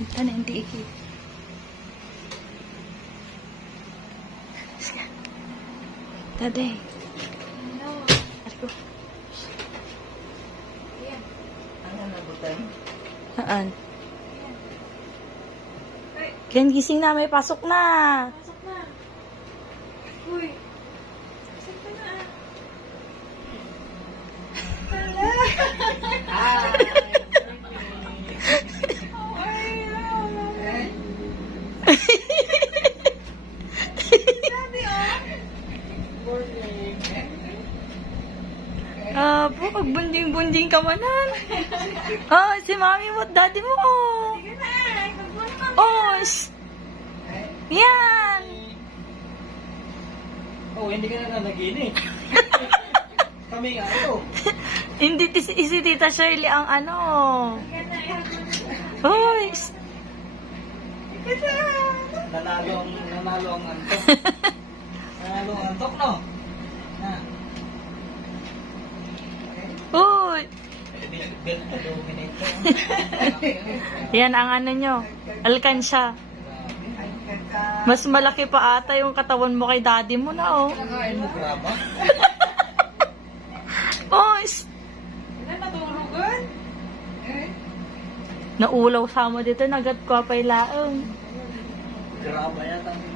Dito na hindi ikit. Daday. Arko. Ano na butay? Saan? Glenn, gising na. May pasok na. Pasok na. Uy. Pasok ka na. Po, pagbunding-bunding ka manan. Oh, si mami mo at daddy mo. Sige na. Magbuhat ka. Oh, yan. Oh, hindi ka na nanaginip. Kami nga ito. Hindi si Tita Shirley ang ano. Sige na. Ihapon. Hoy. Nanalo ang antok. Nanalo ang antok, no? Na. Hoy. Build the dominator. Yan ang ano nyo. Alkansya. Mas malaki pa ata yung katawan mo kay daddy mo na, oh. Kinakain mo graba? Oh, Ilan natulugan? naulaw sa mo dito. Nagat ko pa ilaong. Graba yata.